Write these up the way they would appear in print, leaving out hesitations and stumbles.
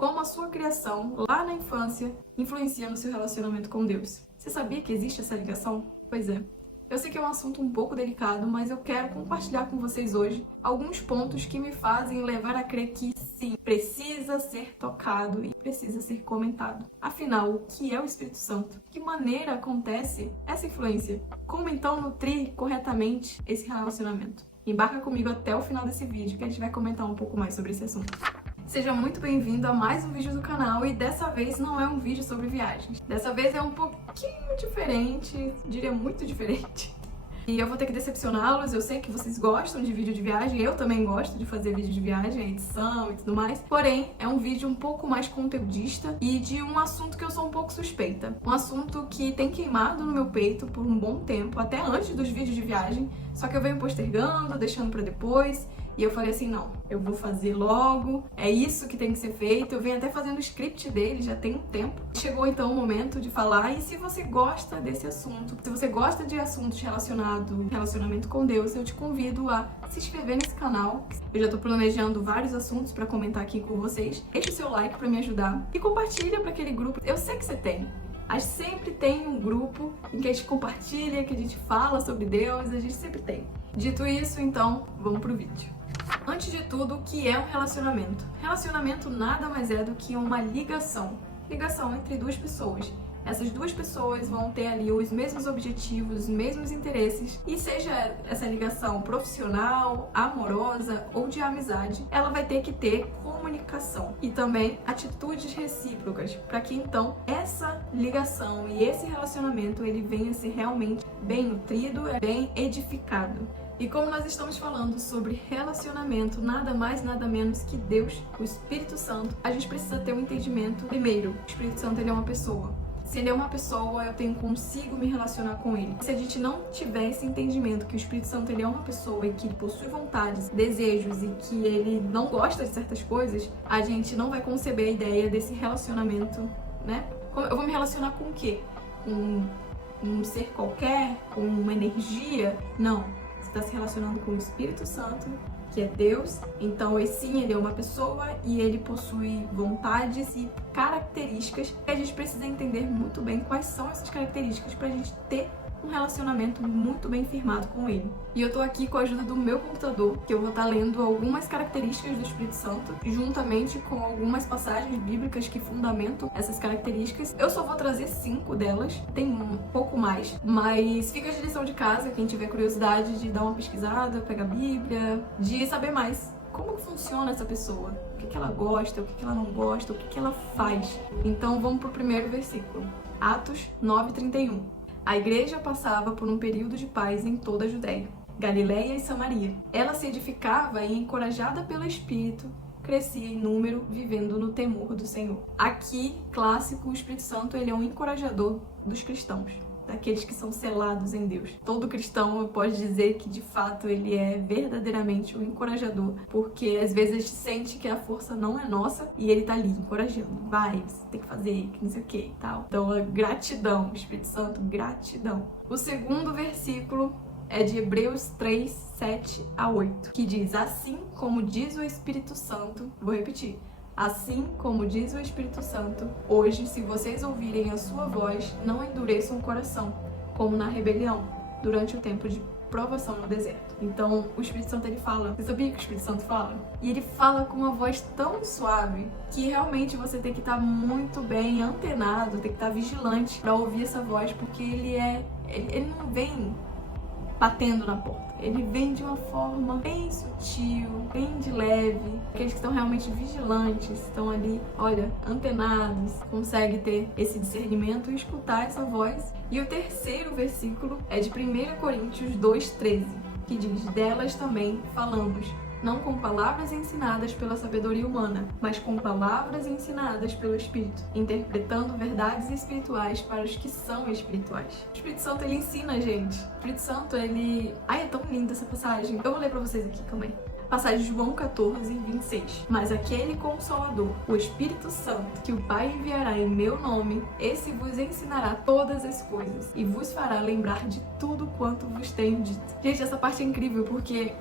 como a sua criação, lá na infância, influencia no seu relacionamento com Deus. Você sabia que existe essa ligação? Pois é. Eu sei que é um assunto um pouco delicado, mas eu quero compartilhar com vocês hoje alguns pontos que me fazem levar a crer que sim, precisa ser tocado e precisa ser comentado. Afinal, o que é o Espírito Santo? De que maneira acontece essa influência? Como então nutrir corretamente esse relacionamento? Embarca comigo até o final desse vídeo que a gente vai comentar um pouco mais sobre esse assunto. Seja muito bem-vindo a mais um vídeo do canal e dessa vez não é um vídeo sobre viagens. Dessa vez é um pouquinho diferente, diria muito diferente. E eu vou ter que decepcioná-los, eu sei que vocês gostam de vídeo de viagem, eu também gosto de fazer vídeo de viagem, edição e tudo mais. Porém, é um vídeo um pouco mais conteudista e de um assunto que eu sou um pouco suspeita. Um assunto que tem queimado no meu peito por um bom tempo, até antes dos vídeos de viagem. Só que eu venho postergando, deixando pra depois. E eu falei assim, não, eu vou fazer logo, é isso que tem que ser feito. Eu venho até fazendo o script dele, já tem um tempo. Chegou então o momento de falar, e se você gosta desse assunto, se você gosta de assuntos relacionados ao relacionamento com Deus, eu te convido a se inscrever nesse canal. Eu já tô planejando vários assuntos pra comentar aqui com vocês. Deixa o seu like pra me ajudar e compartilha pra aquele grupo. Eu sei que você tem. A gente sempre tem um grupo em que a gente compartilha, que a gente fala sobre Deus, a gente sempre tem. Dito isso, então, vamos pro vídeo. Antes de tudo, o que é um relacionamento? Relacionamento nada mais é do que uma ligação. Ligação entre duas pessoas. Essas duas pessoas vão ter ali os mesmos objetivos, os mesmos interesses, e seja essa ligação profissional, amorosa ou de amizade, ela vai ter que ter comunicação e também atitudes recíprocas, para que então essa ligação e esse relacionamento ele venha a ser realmente bem nutrido, bem edificado. E como nós estamos falando sobre relacionamento, nada mais, nada menos que Deus, o Espírito Santo, a gente precisa ter um entendimento. Primeiro, o Espírito Santo ele é uma pessoa. Se ele é uma pessoa, eu consigo me relacionar com ele. Se a gente não tiver esse entendimento que o Espírito Santo ele é uma pessoa e que ele possui vontades, desejos e que ele não gosta de certas coisas, a gente não vai conceber a ideia desse relacionamento, né? Eu vou me relacionar com o quê? Com um ser qualquer? Com uma energia? Não. Você está se relacionando com o Espírito Santo, que é Deus, então sim, ele é uma pessoa e ele possui vontades e características que a gente precisa entender muito bem quais são essas características para a gente ter um relacionamento muito bem firmado com ele. E eu tô aqui com a ajuda do meu computador, que eu vou estar lendo algumas características do Espírito Santo, juntamente com algumas passagens bíblicas que fundamentam essas características. Eu só vou trazer 5 delas, tem um pouco mais, mas fica de lição de casa, quem tiver curiosidade de dar uma pesquisada, pegar a Bíblia, de saber mais como que funciona essa pessoa, o que ela gosta, o que ela não gosta, o que ela faz. Então vamos pro primeiro versículo, Atos 9:31. A igreja passava por um período de paz em toda a Judéia, Galiléia e Samaria. Ela se edificava e, encorajada pelo Espírito, crescia em número, vivendo no temor do Senhor. Aqui, clássico, o Espírito Santo ele é um encorajador dos cristãos, daqueles que são selados em Deus. Todo cristão pode dizer que, de fato, ele é verdadeiramente um encorajador, porque às vezes a gente sente que a força não é nossa e ele tá ali encorajando. Vai, você tem que fazer, que não sei o que e tal. Então, a gratidão, Espírito Santo, gratidão. O segundo versículo é de Hebreus 3, 7 a 8, que diz, assim como diz o Espírito Santo, vou repetir, assim como diz o Espírito Santo, hoje, se vocês ouvirem a sua voz, não endureçam o coração, como na rebelião, durante o tempo de provação no deserto. Então, o Espírito Santo, ele fala. Você sabia que o Espírito Santo fala? E ele fala com uma voz tão suave que realmente você tem que estar muito bem antenado, tem que estar vigilante para ouvir essa voz, porque ele não vem batendo na porta. Ele vem de uma forma bem sutil, bem de leve. Aqueles que estão realmente vigilantes, estão ali, olha, antenados, conseguem ter esse discernimento e escutar essa voz. E o terceiro versículo é de 1 Coríntios 2:13, que diz, delas também falamos, não com palavras ensinadas pela sabedoria humana, mas com palavras ensinadas pelo Espírito, interpretando verdades espirituais para os que são espirituais. O Espírito Santo, ele ensina a gente. O Espírito Santo, ele... Ai, é tão linda essa passagem. Eu vou ler pra vocês aqui, calma aí. Passagem de João 14, 26. Mas aquele Consolador, o Espírito Santo, que o Pai enviará em meu nome, esse vos ensinará todas as coisas e vos fará lembrar de tudo quanto vos tenho dito. Gente, essa parte é incrível porque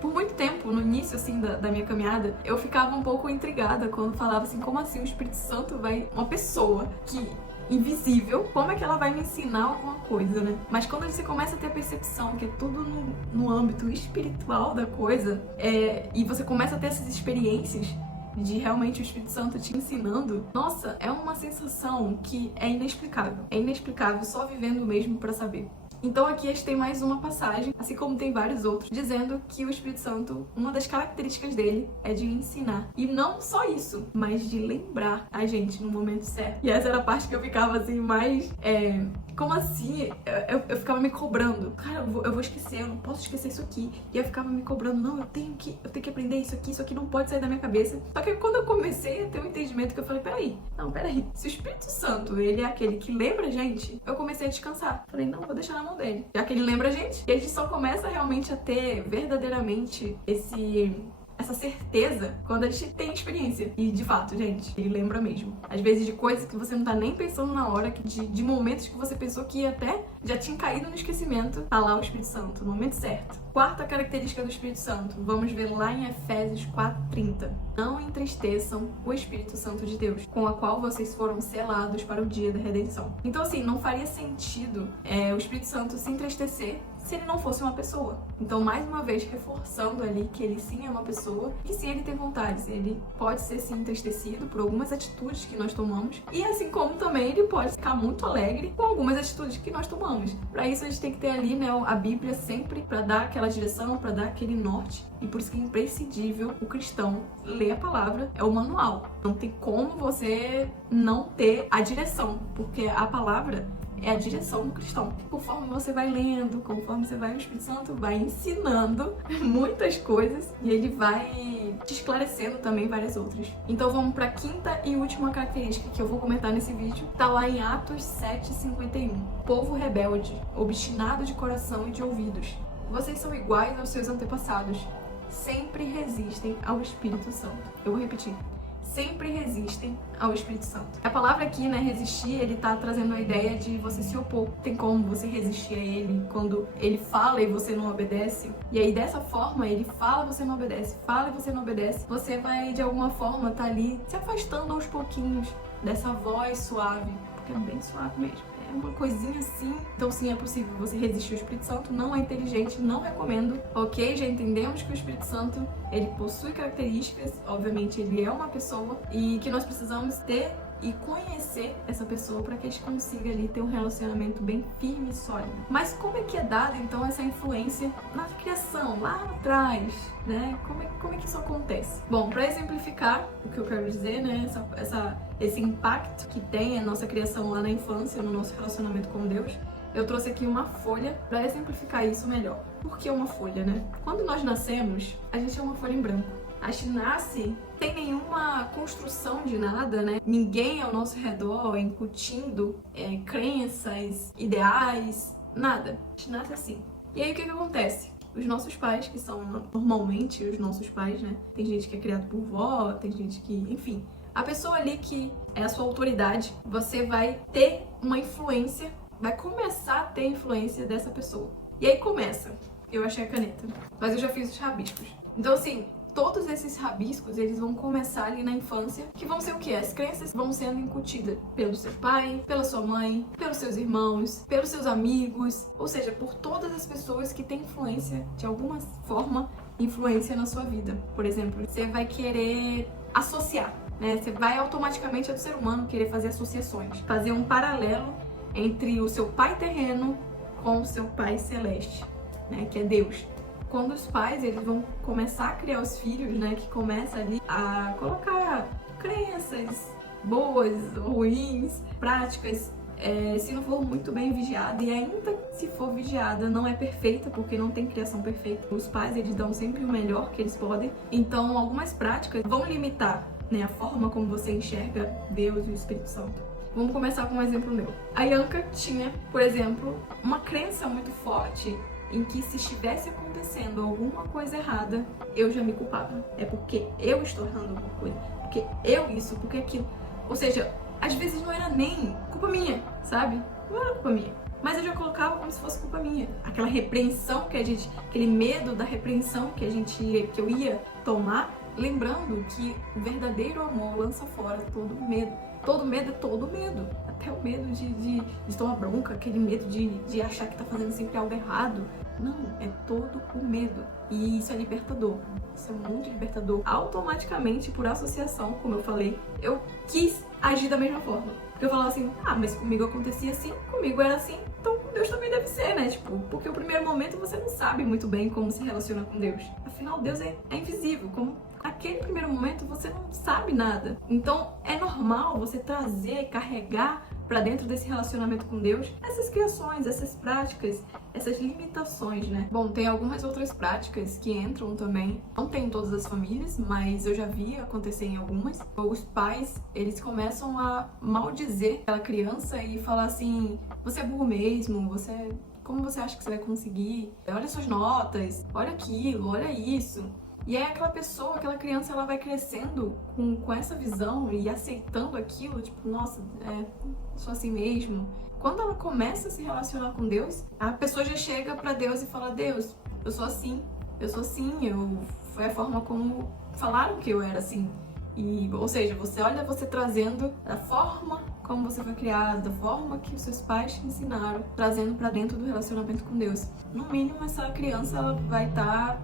por muito tempo, no início assim da minha caminhada, eu ficava um pouco intrigada quando falava assim, como assim o Espírito Santo vai... Uma pessoa que... invisível, como é que ela vai me ensinar alguma coisa, né? Mas quando você começa a ter a percepção que é tudo no âmbito espiritual da coisa, e você começa a ter essas experiências de realmente o Espírito Santo te ensinando, nossa, é uma sensação que é inexplicável. É inexplicável só vivendo mesmo pra saber. Então aqui a gente tem mais uma passagem, assim como tem vários outros, dizendo que o Espírito Santo, uma das características dele é de ensinar. E não só isso, mas de lembrar a gente no momento certo. E essa era a parte que eu ficava assim mais... Como assim? Eu ficava me cobrando. Cara, eu vou esquecer, eu não posso esquecer isso aqui. E eu ficava me cobrando, não, eu tenho que aprender isso aqui não pode sair da minha cabeça. Só que quando eu comecei a ter um entendimento que eu falei, peraí. Se o Espírito Santo, ele é aquele que lembra a gente, eu comecei a descansar. Falei, não, vou deixar na mão dele. Já que ele lembra a gente. E a gente só começa realmente a ter verdadeiramente essa certeza quando a gente tem experiência. E de fato, gente, ele lembra mesmo. Às vezes de coisas que você não tá nem pensando na hora, de momentos que você pensou que até já tinha caído no esquecimento, tá lá o Espírito Santo, no momento certo. Quarta característica do Espírito Santo, vamos ver lá em Efésios 4:30. Não entristeçam o Espírito Santo de Deus, com a qual vocês foram selados para o dia da redenção. Então assim, não faria sentido o Espírito Santo se entristecer se ele não fosse uma pessoa. Então, mais uma vez, reforçando ali que ele sim é uma pessoa e sim ele tem vontades. Ele pode ser sim entristecido por algumas atitudes que nós tomamos e assim como também ele pode ficar muito alegre com algumas atitudes que nós tomamos. Para isso a gente tem que ter ali, né, a Bíblia sempre para dar aquela direção, para dar aquele norte. E por isso que é imprescindível o cristão ler a palavra, é o manual. Não tem como você não ter a direção, porque a palavra é a direção do cristão. Conforme você vai lendo, conforme você vai, o Espírito Santo vai ensinando muitas coisas e ele vai te esclarecendo também várias outras. Então vamos para a quinta e última característica que eu vou comentar nesse vídeo. Tá lá em Atos 7:51. Povo rebelde, obstinado de coração e de ouvidos. Vocês são iguais aos seus antepassados. Sempre resistem ao Espírito Santo. Eu vou repetir. Sempre resistem ao Espírito Santo. A palavra aqui, né, resistir, ele tá trazendo a ideia de você se opor. Tem como você resistir a ele quando ele fala e você não obedece. E aí, dessa forma, ele fala e você não obedece, fala e você não obedece. Você vai, de alguma forma, tá ali se afastando aos pouquinhos dessa voz suave, porque é bem suave mesmo. Uma coisinha assim. Então sim, é possível você resistir ao Espírito Santo, não é inteligente, não recomendo, ok? Já entendemos que o Espírito Santo, ele possui características, obviamente ele é uma pessoa e que nós precisamos ter e conhecer essa pessoa para que a gente consiga ali ter um relacionamento bem firme e sólido. Mas como é que é dada então essa influência na criação, lá atrás, né? Como é que isso acontece? Bom, para exemplificar o que eu quero dizer, né? Esse impacto que tem a nossa criação lá na infância, no nosso relacionamento com Deus, eu trouxe aqui uma folha para exemplificar isso melhor. Por que uma folha, né? Quando nós nascemos, a gente é uma folha em branco. A gente nasce sem nenhuma construção de nada, né? Ninguém ao nosso redor incutindo crenças, ideais, nada. A gente nasce assim. E aí o que acontece? Os nossos pais, que são normalmente os nossos pais, né? Tem gente que é criado por vó, tem gente que... Enfim, a pessoa ali que é a sua autoridade, você vai ter uma influência, vai começar a ter influência dessa pessoa. E aí começa. Eu achei a caneta, mas eu já fiz os rabiscos. Então assim... Todos esses rabiscos, eles vão começar ali na infância, que vão ser o quê? As crenças vão sendo incutidas pelo seu pai, pela sua mãe, pelos seus irmãos, pelos seus amigos, ou seja, por todas as pessoas que têm influência, de alguma forma, influência na sua vida. Por exemplo, você vai querer associar, né? Você vai automaticamente, é do ser humano, querer fazer associações, fazer um paralelo entre o seu pai terreno com o seu pai celeste, né? Que é Deus. Quando os pais, eles vão começar a criar os filhos, né, que começa ali a colocar crenças boas, ruins, práticas, se não for muito bem vigiada, e ainda se for vigiada, não é perfeita, porque não tem criação perfeita. Os pais, eles dão sempre o melhor que eles podem, então algumas práticas vão limitar, né, a forma como você enxerga Deus e o Espírito Santo. Vamos começar com um exemplo meu. A Yanka tinha, por exemplo, uma crença muito forte em que se estivesse acontecendo alguma coisa errada, eu já me culpava. É porque eu estou errando alguma coisa, porque eu isso, porque aquilo. Ou seja, às vezes não era nem culpa minha, sabe? Não era culpa minha. Mas eu já colocava como se fosse culpa minha. Aquela repreensão que a gente, aquele medo da repreensão que eu ia tomar, lembrando que o verdadeiro amor lança fora todo medo. Todo medo é todo medo. Até o medo de tomar bronca, aquele medo de achar que tá fazendo sempre algo errado. Não, é todo o medo. E isso é libertador. Isso é muito libertador. Automaticamente, por associação, como eu falei, eu quis agir da mesma forma. Porque eu falava assim, mas comigo acontecia assim, comigo era assim, então com Deus também deve ser, né? Tipo, porque o primeiro momento você não sabe muito bem como se relaciona com Deus. Afinal, Deus é invisível. Como naquele primeiro momento você não sabe nada. Então é normal você trazer, carregar para dentro desse relacionamento com Deus essas criações, essas práticas, essas limitações, né? Bom, tem algumas outras práticas que entram também. Não tem em todas as famílias, mas eu já vi acontecer em algumas. Os pais, eles começam a maldizer aquela criança e falar assim: você é burro mesmo, como você acha que você vai conseguir? Olha suas notas, olha aquilo, olha isso. E aí aquela pessoa, aquela criança, ela vai crescendo com essa visão e aceitando aquilo, tipo, nossa, sou assim mesmo. Quando ela começa a se relacionar com Deus, a pessoa já chega pra Deus e fala: Deus, eu sou assim, foi a forma como falaram que eu era assim. Ou seja, você trazendo da forma como você foi criado, da forma que os seus pais te ensinaram, trazendo pra dentro do relacionamento com Deus. No mínimo, essa criança ela vai estar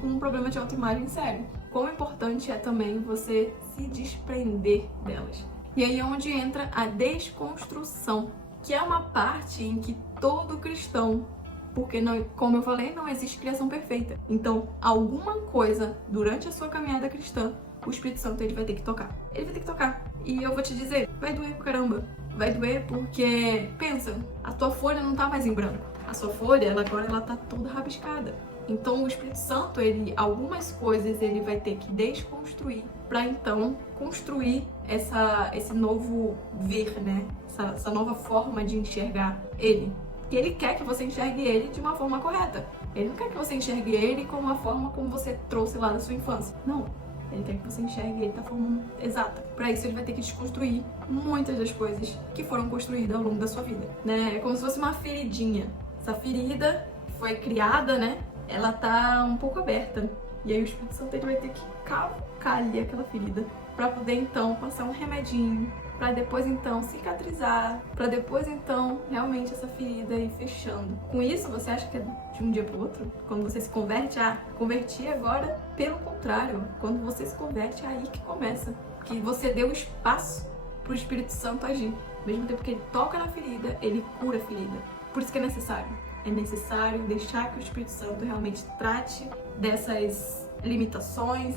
com um problema de autoimagem sério. Quão importante é também você se desprender delas. E aí é onde entra a desconstrução, que é uma parte em que todo cristão, porque não, como eu falei, não existe criação perfeita. Então, alguma coisa durante a sua caminhada cristã, o Espírito Santo ele vai ter que tocar. Ele vai ter que tocar. E eu vou te dizer, vai doer pra caramba. Vai doer porque, pensa, a tua folha não tá mais em branco. A sua folha, agora ela tá toda rabiscada. Então o Espírito Santo, algumas coisas ele vai ter que desconstruir para então construir esse novo ver, né? Essa nova forma de enxergar ele. E ele quer que você enxergue ele de uma forma correta. Ele não quer que você enxergue ele como uma forma como você trouxe lá da sua infância. Não. Ele quer que você enxergue ele da forma exata. Para isso ele vai ter que desconstruir muitas das coisas que foram construídas ao longo da sua vida, né? É como se fosse uma feridinha. Essa ferida foi criada, né? Ela tá um pouco aberta. E aí o Espírito Santo ele vai ter que cavucar ali aquela ferida para poder então passar um remedinho, para depois então cicatrizar, para depois então realmente essa ferida ir fechando. Com isso, você acha que é de um dia para o outro? Quando você se converte, converti agora, pelo contrário, quando você se converte, é aí que começa. Que você deu espaço pro Espírito Santo agir. Ao mesmo tempo que ele toca na ferida, ele cura a ferida. Por isso que é necessário. É necessário deixar que o Espírito Santo realmente trate dessas limitações,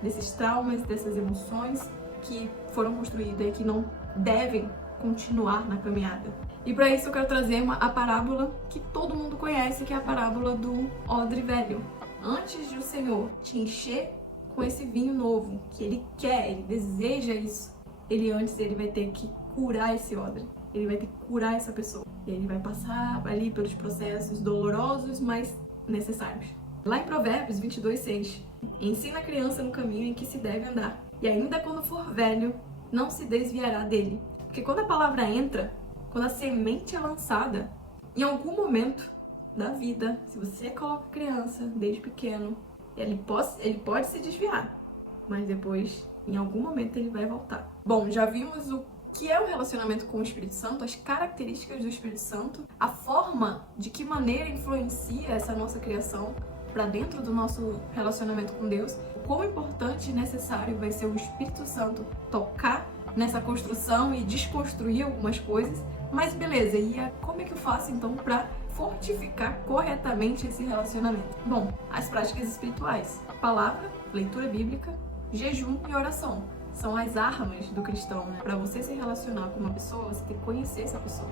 desses traumas, dessas emoções que foram construídas e que não devem continuar na caminhada. E para isso eu quero trazer a parábola que todo mundo conhece, que é a parábola do odre velho. Antes de o Senhor te encher com esse vinho novo, que Ele quer, Ele deseja isso, Ele vai ter que curar esse odre. Ele vai ter que curar essa pessoa. Ele vai passar ali pelos processos dolorosos, mas necessários. Lá em Provérbios 22:6, ensina a criança no caminho em que se deve andar, e ainda quando for velho, não se desviará dele. Porque quando a palavra entra, quando a semente é lançada, em algum momento da vida, se você coloca a criança desde pequeno, ele pode se desviar, mas depois, em algum momento, ele vai voltar. Bom, já vimos o que é o relacionamento com o Espírito Santo, as características do Espírito Santo, a forma de que maneira influencia essa nossa criação para dentro do nosso relacionamento com Deus, o quão importante e necessário vai ser o Espírito Santo tocar nessa construção e desconstruir algumas coisas. Mas beleza, como é que eu faço então para fortificar corretamente esse relacionamento? Bom, as práticas espirituais, palavra, leitura bíblica, jejum e oração. São as armas do cristão, né? Para você se relacionar com uma pessoa, você tem que conhecer essa pessoa.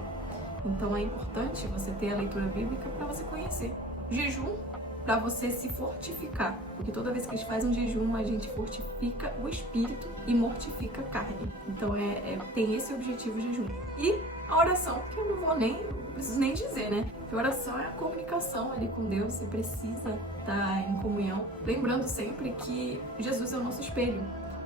Então é importante você ter a leitura bíblica para você conhecer. Jejum, para você se fortificar. Porque toda vez que a gente faz um jejum, a gente fortifica o espírito e mortifica a carne. Então tem esse objetivo o jejum. E A oração, que eu não preciso nem dizer, né? Que a oração é a comunicação ali com Deus, você precisa estar em comunhão. Lembrando sempre que Jesus é o nosso espelho,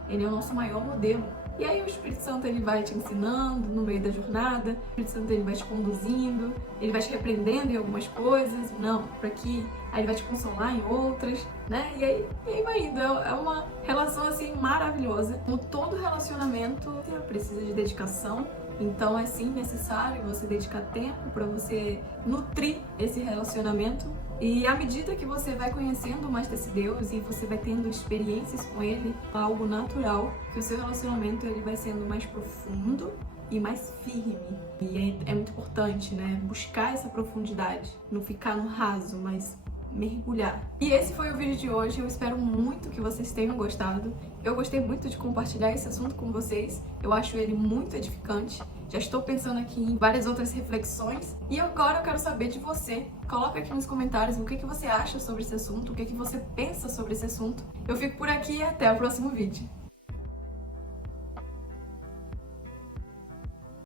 ele é o nosso maior modelo. E aí o Espírito Santo ele vai te ensinando no meio da jornada, o Espírito Santo ele vai te conduzindo, ele vai te repreendendo em algumas coisas, não, por aqui, aí ele vai te consolar em outras, né? E aí vai indo, é uma relação assim maravilhosa. Como todo relacionamento precisa de dedicação, então é sim necessário você dedicar tempo para você nutrir esse relacionamento. E à medida que você vai conhecendo mais desse Deus e você vai tendo experiências com ele, é algo natural que o seu relacionamento ele vai sendo mais profundo e mais firme. E é muito importante, né? Buscar essa profundidade, não ficar no raso, mas mergulhar. E esse foi o vídeo de hoje, eu espero muito que vocês tenham gostado. Eu gostei muito de compartilhar esse assunto com vocês, eu acho ele muito edificante. Já estou pensando aqui em várias outras reflexões e agora eu quero saber de você. Coloca aqui nos comentários o que você acha sobre esse assunto, o que você pensa sobre esse assunto. Eu fico por aqui e até o próximo vídeo.